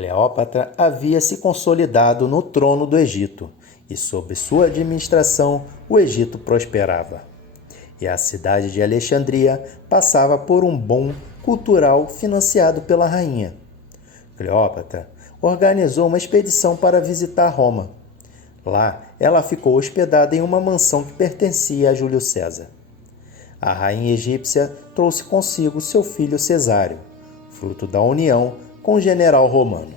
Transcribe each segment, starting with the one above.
Cleópatra havia se consolidado no trono do Egito e, sob sua administração, o Egito prosperava. E a cidade de Alexandria passava por um boom cultural financiado pela rainha. Cleópatra organizou uma expedição para visitar Roma. Lá, ela ficou hospedada em uma mansão que pertencia a Júlio César. A rainha egípcia trouxe consigo seu filho Cesário, fruto da união com o general romano.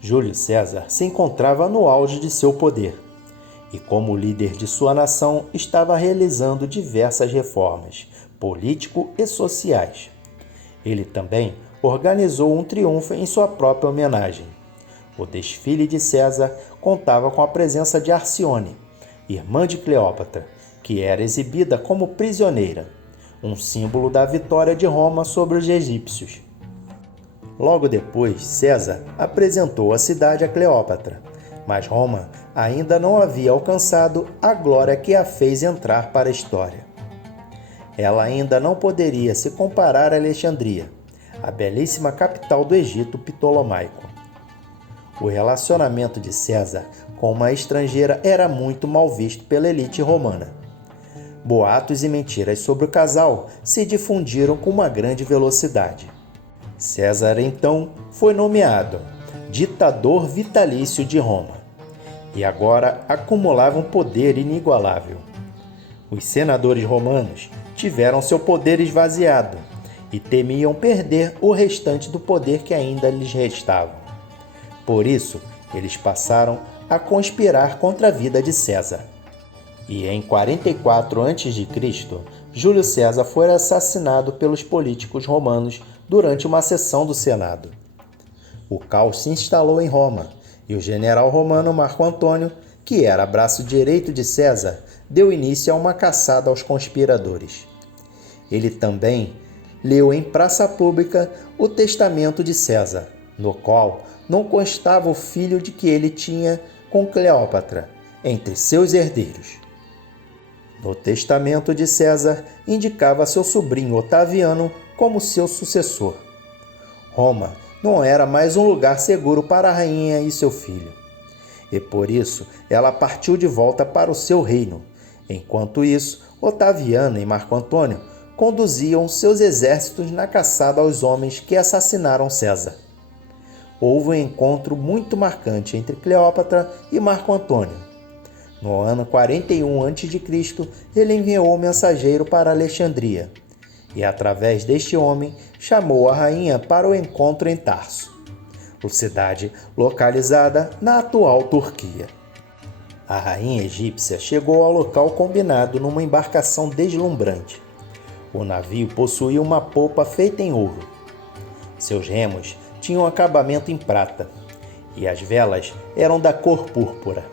Júlio César se encontrava no auge de seu poder e, como líder de sua nação, estava realizando diversas reformas político e sociais. Ele também organizou um triunfo em sua própria homenagem. O desfile de César contava com a presença de Arcione, irmã de Cleópatra, que era exibida como prisioneira, um símbolo da vitória de Roma sobre os egípcios. Logo depois, César apresentou a cidade a Cleópatra, mas Roma ainda não havia alcançado a glória que a fez entrar para a história. Ela ainda não poderia se comparar a Alexandria, a belíssima capital do Egito Ptolomaico. O relacionamento de César com uma estrangeira era muito mal visto pela elite romana. Boatos e mentiras sobre o casal se difundiram com uma grande velocidade. César, então, foi nomeado ditador vitalício de Roma e agora acumulava um poder inigualável. Os senadores romanos tiveram seu poder esvaziado e temiam perder o restante do poder que ainda lhes restava. Por isso, eles passaram a conspirar contra a vida de César. E em 44 a.C., Júlio César foi assassinado pelos políticos romanos durante uma sessão do Senado. O caos se instalou em Roma e o general romano Marco Antônio, que era braço direito de César, deu início a uma caçada aos conspiradores. Ele também leu em praça pública o testamento de César, no qual não constava o filho de que ele tinha com Cleópatra entre seus herdeiros. No testamento de César, indicava seu sobrinho Otaviano como seu sucessor. Roma não era mais um lugar seguro para a rainha e seu filho, e por isso ela partiu de volta para o seu reino. Enquanto isso, Otaviano e Marco Antônio conduziam seus exércitos na caçada aos homens que assassinaram César. Houve um encontro muito marcante entre Cleópatra e Marco Antônio. No ano 41 a.C., ele enviou um mensageiro para Alexandria e, através deste homem, chamou a rainha para o encontro em Tarso, cidade localizada na atual Turquia. A rainha egípcia chegou ao local combinado numa embarcação deslumbrante. O navio possuía uma polpa feita em ouro. Seus remos tinham acabamento em prata, e as velas eram da cor púrpura.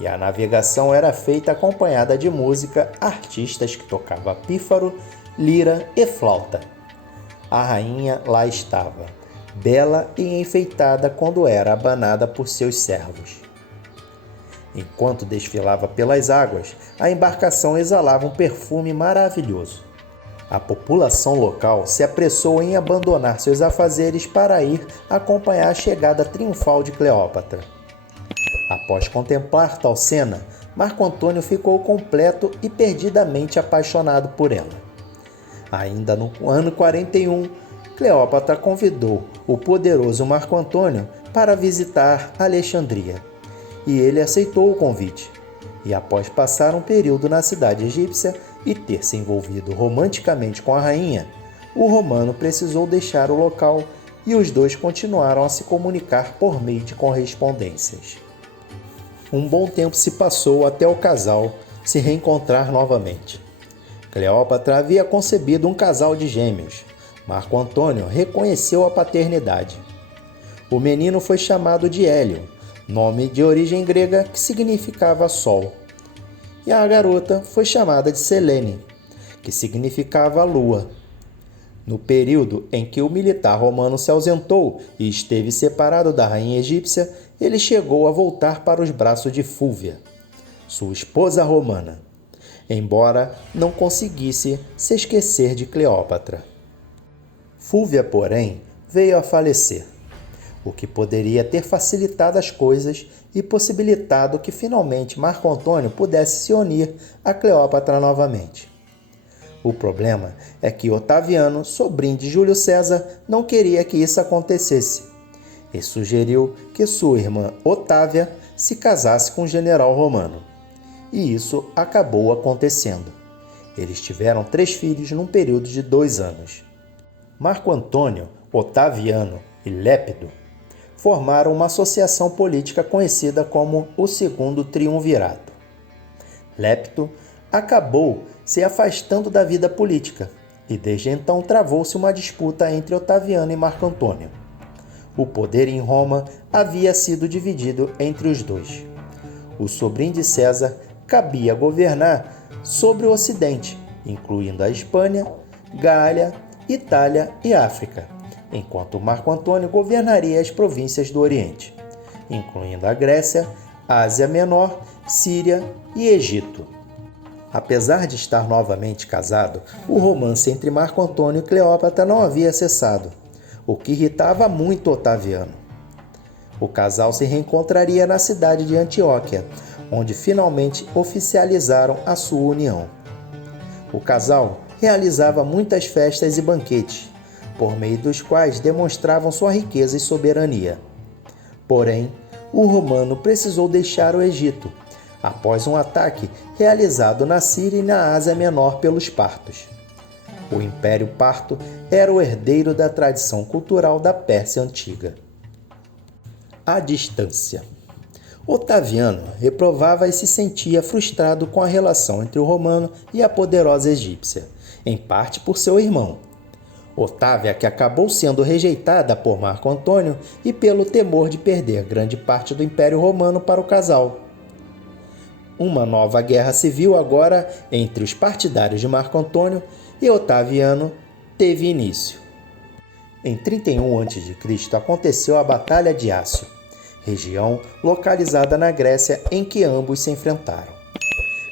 E a navegação era feita acompanhada de música, artistas que tocavam pífaro, lira e flauta. A rainha lá estava, bela e enfeitada quando era abanada por seus servos. Enquanto desfilava pelas águas, a embarcação exalava um perfume maravilhoso. A população local se apressou em abandonar seus afazeres para ir acompanhar a chegada triunfal de Cleópatra. Após contemplar tal cena, Marco Antônio ficou completo e perdidamente apaixonado por ela. Ainda no ano 41, Cleópatra convidou o poderoso Marco Antônio para visitar Alexandria, e ele aceitou o convite. E após passar um período na cidade egípcia e ter se envolvido romanticamente com a rainha, o romano precisou deixar o local e os dois continuaram a se comunicar por meio de correspondências. Um bom tempo se passou até o casal se reencontrar novamente. Cleópatra havia concebido um casal de gêmeos. Marco Antônio reconheceu a paternidade. O menino foi chamado de Hélio, nome de origem grega que significava sol. E a garota foi chamada de Selene, que significava lua. No período em que o militar romano se ausentou e esteve separado da rainha egípcia, ele chegou a voltar para os braços de Fúvia, sua esposa romana, embora não conseguisse se esquecer de Cleópatra. Fúvia, porém, veio a falecer. o que poderia ter facilitado as coisas e possibilitado que finalmente Marco Antônio pudesse se unir a Cleópatra novamente. O problema é que Otaviano, sobrinho de Júlio César, não queria que isso acontecesse e sugeriu que sua irmã Otávia se casasse com o general romano. E isso acabou acontecendo. Eles tiveram 3 filhos num período de 2 anos. Marco Antônio, Otaviano e Lépido formaram uma associação política conhecida como o Segundo Triunvirato. Lépido acabou se afastando da vida política e desde então travou-se uma disputa entre Otaviano e Marco Antônio. O poder em Roma havia sido dividido entre os dois. O sobrinho de César cabia governar sobre o Ocidente, incluindo a Espanha, Gália, Itália e África, enquanto Marco Antônio governaria as províncias do Oriente, incluindo a Grécia, Ásia Menor, Síria e Egito. Apesar de estar novamente casado, o romance entre Marco Antônio e Cleópatra não havia cessado, o que irritava muito Otaviano. O casal se reencontraria na cidade de Antioquia, onde finalmente oficializaram a sua união. O casal realizava muitas festas e banquetes, por meio dos quais demonstravam sua riqueza e soberania. Porém, o romano precisou deixar o Egito, após um ataque realizado na Síria e na Ásia Menor pelos partos. O Império Parto era o herdeiro da tradição cultural da Pérsia Antiga. A distância. Otaviano reprovava e se sentia frustrado com a relação entre o romano e a poderosa egípcia, em parte por seu irmão. Otávia, que acabou sendo rejeitada por Marco Antônio e pelo temor de perder grande parte do Império Romano para o casal. Uma nova guerra civil agora entre os partidários de Marco Antônio e Otaviano teve início. Em 31 a.C. aconteceu a Batalha de Ácio, região localizada na Grécia em que ambos se enfrentaram.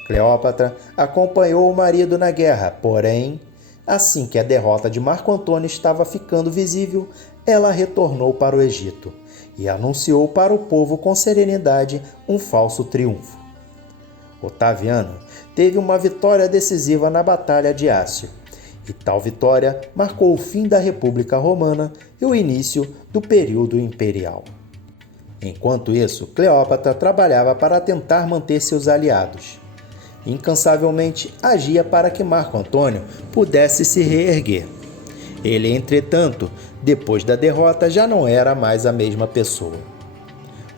Cleópatra acompanhou o marido na guerra, porém, assim que a derrota de Marco Antônio estava ficando visível, ela retornou para o Egito e anunciou para o povo com serenidade um falso triunfo. Otaviano teve uma vitória decisiva na Batalha de Ácio, e tal vitória marcou o fim da República Romana e o início do período imperial. Enquanto isso, Cleópatra trabalhava para tentar manter seus aliados. Incansavelmente agia para que Marco Antônio pudesse se reerguer. Ele, entretanto, depois da derrota, já não era mais a mesma pessoa.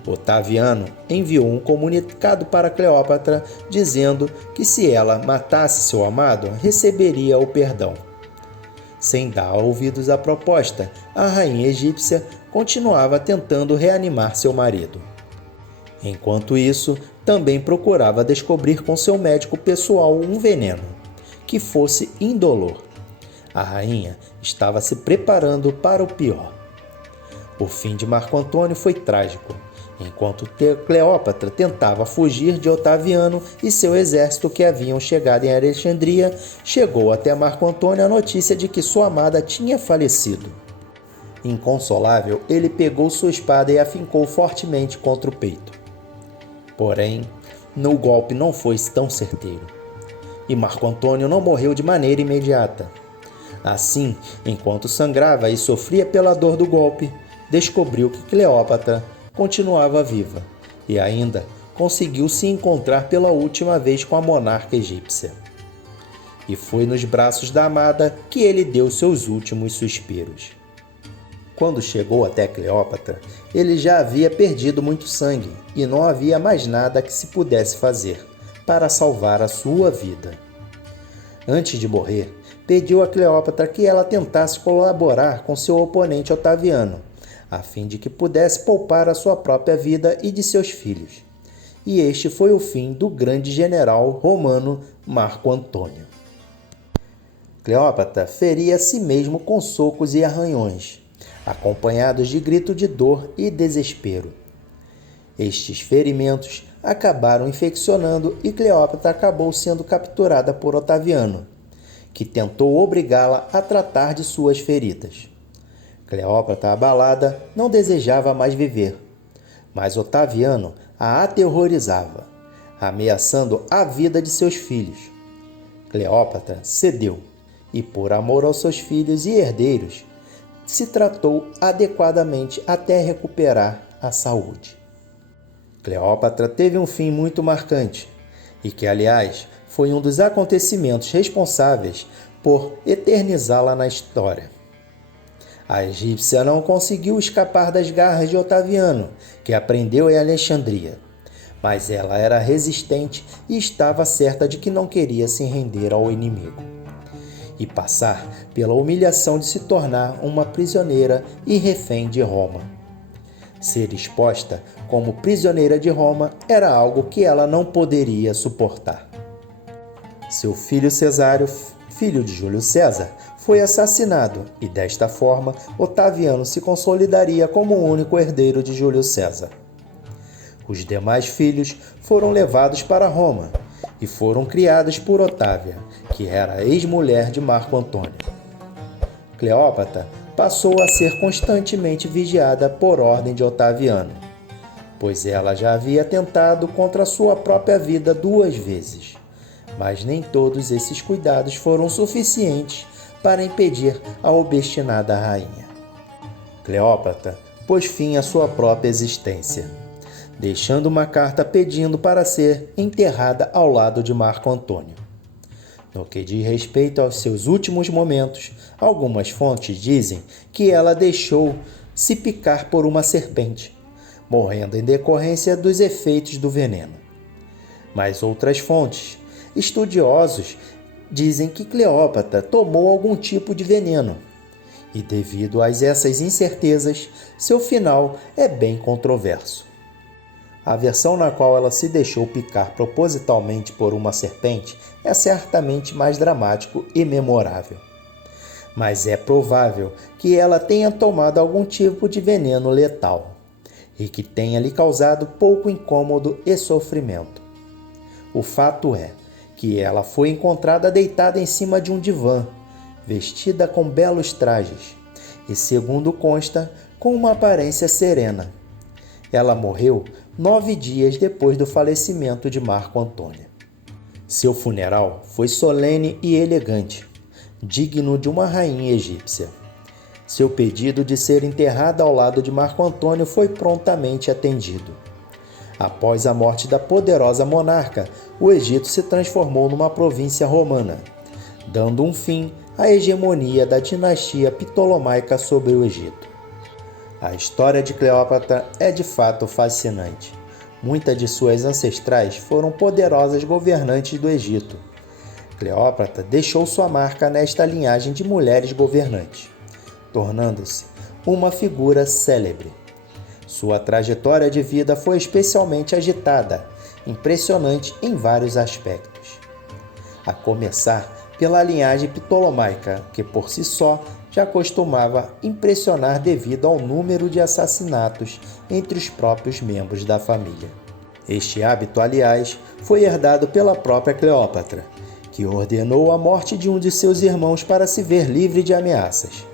Otaviano enviou um comunicado para Cleópatra dizendo que se ela matasse seu amado, receberia o perdão. Sem dar ouvidos à proposta, a rainha egípcia continuava tentando reanimar seu marido. Enquanto isso, também procurava descobrir com seu médico pessoal um veneno, que fosse indolor. A rainha estava se preparando para o pior. O fim de Marco Antônio foi trágico. Enquanto Cleópatra tentava fugir de Otaviano e seu exército que haviam chegado em Alexandria, chegou até Marco Antônio a notícia de que sua amada tinha falecido. Inconsolável, ele pegou sua espada e a fincou fortemente contra o peito. Porém, o golpe não foi tão certeiro, e Marco Antônio não morreu de maneira imediata. Assim, enquanto sangrava e sofria pela dor do golpe, descobriu que Cleópatra continuava viva e ainda conseguiu se encontrar pela última vez com a monarca egípcia. E foi nos braços da amada que ele deu seus últimos suspiros. Quando chegou até Cleópatra, ele já havia perdido muito sangue e não havia mais nada que se pudesse fazer para salvar a sua vida. Antes de morrer, pediu a Cleópatra que ela tentasse colaborar com seu oponente Otaviano, a fim de que pudesse poupar a sua própria vida e de seus filhos. E este foi o fim do grande general romano Marco Antônio. Cleópatra feria a si mesmo com socos e arranhões, acompanhados de grito de dor e desespero. Estes ferimentos acabaram infeccionando e Cleópatra acabou sendo capturada por Otaviano, que tentou obrigá-la a tratar de suas feridas. Cleópatra, abalada, não desejava mais viver, mas Otaviano a aterrorizava, ameaçando a vida de seus filhos. Cleópatra cedeu e, por amor aos seus filhos e herdeiros, se tratou adequadamente até recuperar a saúde. Cleópatra teve um fim muito marcante e que, aliás, foi um dos acontecimentos responsáveis por eternizá-la na história. A egípcia não conseguiu escapar das garras de Otaviano, que a prendeu em Alexandria, mas ela era resistente e estava certa de que não queria se render ao inimigo e passar pela humilhação de se tornar uma prisioneira e refém de Roma. Ser exposta como prisioneira de Roma era algo que ela não poderia suportar. Seu filho Cesário, filho de Júlio César, foi assassinado e, desta forma, Otaviano se consolidaria como o único herdeiro de Júlio César. Os demais filhos foram levados para Roma e foram criados por Otávia, que era ex-mulher de Marco Antônio. Cleópatra passou a ser constantemente vigiada por ordem de Otaviano, pois ela já havia tentado contra sua própria vida 2 vezes, mas nem todos esses cuidados foram suficientes para impedir a obstinada rainha. Cleópatra pôs fim à sua própria existência, deixando uma carta pedindo para ser enterrada ao lado de Marco Antônio. No que diz respeito aos seus últimos momentos, algumas fontes dizem que ela deixou-se picar por uma serpente, morrendo em decorrência dos efeitos do veneno. Mas outras fontes, estudiosos, dizem que Cleópatra tomou algum tipo de veneno, e devido a essas incertezas, seu final é bem controverso. A versão na qual ela se deixou picar propositalmente por uma serpente é certamente mais dramático e memorável. Mas é provável que ela tenha tomado algum tipo de veneno letal e que tenha lhe causado pouco incômodo e sofrimento. O fato é que ela foi encontrada deitada em cima de um divã, vestida com belos trajes e, segundo consta, com uma aparência serena. Ela morreu 9 dias depois do falecimento de Marco Antônio. Seu funeral foi solene e elegante, digno de uma rainha egípcia. Seu pedido de ser enterrada ao lado de Marco Antônio foi prontamente atendido. Após a morte da poderosa monarca, o Egito se transformou numa província romana, dando um fim à hegemonia da dinastia Ptolomaica sobre o Egito. A história de Cleópatra é de fato fascinante. Muitas de suas ancestrais foram poderosas governantes do Egito. Cleópatra deixou sua marca nesta linhagem de mulheres governantes, tornando-se uma figura célebre. Sua trajetória de vida foi especialmente agitada, impressionante em vários aspectos. A começar pela linhagem ptolomaica, que por si só já costumava impressionar devido ao número de assassinatos entre os próprios membros da família. Este hábito, aliás, foi herdado pela própria Cleópatra, que ordenou a morte de um de seus irmãos para se ver livre de ameaças.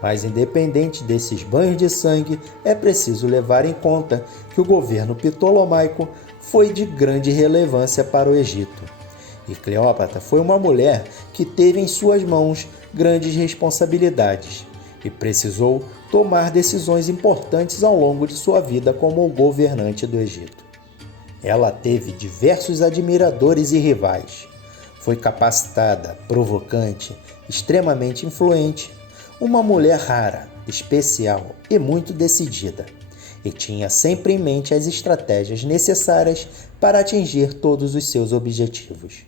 Mas, independente desses banhos de sangue, é preciso levar em conta que o governo ptolomaico foi de grande relevância para o Egito. E Cleópatra foi uma mulher que teve em suas mãos grandes responsabilidades e precisou tomar decisões importantes ao longo de sua vida como governante do Egito. Ela teve diversos admiradores e rivais. Foi capacitada, provocante, extremamente influente, uma mulher rara, especial e muito decidida, e tinha sempre em mente as estratégias necessárias para atingir todos os seus objetivos.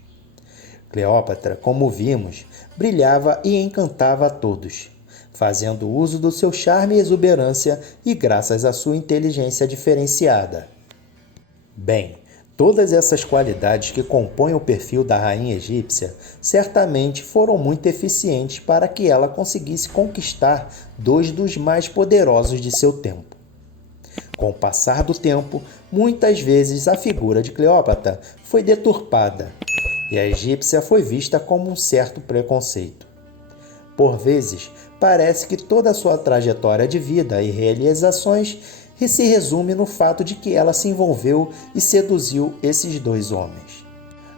Cleópatra, como vimos, brilhava e encantava a todos, fazendo uso do seu charme e exuberância e graças à sua inteligência diferenciada. Bem, todas essas qualidades que compõem o perfil da rainha egípcia certamente foram muito eficientes para que ela conseguisse conquistar 2 dos mais poderosos de seu tempo. Com o passar do tempo, muitas vezes a figura de Cleópatra foi deturpada e a egípcia foi vista como um certo preconceito. por vezes, parece que toda a sua trajetória de vida e realizações se resume no fato de que ela se envolveu e seduziu esses dois homens.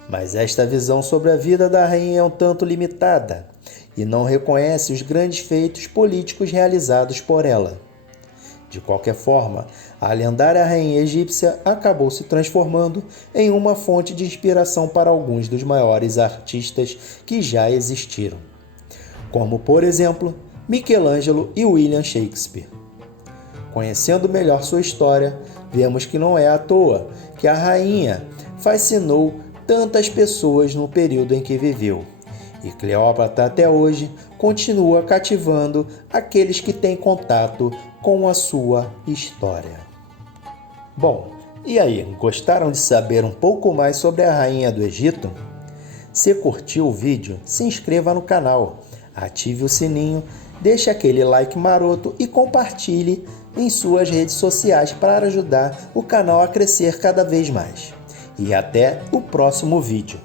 Mas esta visão sobre a vida da rainha é um tanto limitada e não reconhece os grandes feitos políticos realizados por ela. De qualquer forma, a lendária rainha egípcia acabou se transformando em uma fonte de inspiração para alguns dos maiores artistas que já existiram, como, por exemplo, Michelangelo e William Shakespeare. Conhecendo melhor sua história, vemos que não é à toa que a rainha fascinou tantas pessoas no período em que viveu. E Cleópatra até hoje continua cativando aqueles que têm contato com a sua história. Bom, e aí, gostaram de saber um pouco mais sobre a rainha do Egito? Se curtiu o vídeo, se inscreva no canal, ative o sininho, deixe aquele like maroto e compartilhe em suas redes sociais para ajudar o canal a crescer cada vez mais. E até o próximo vídeo.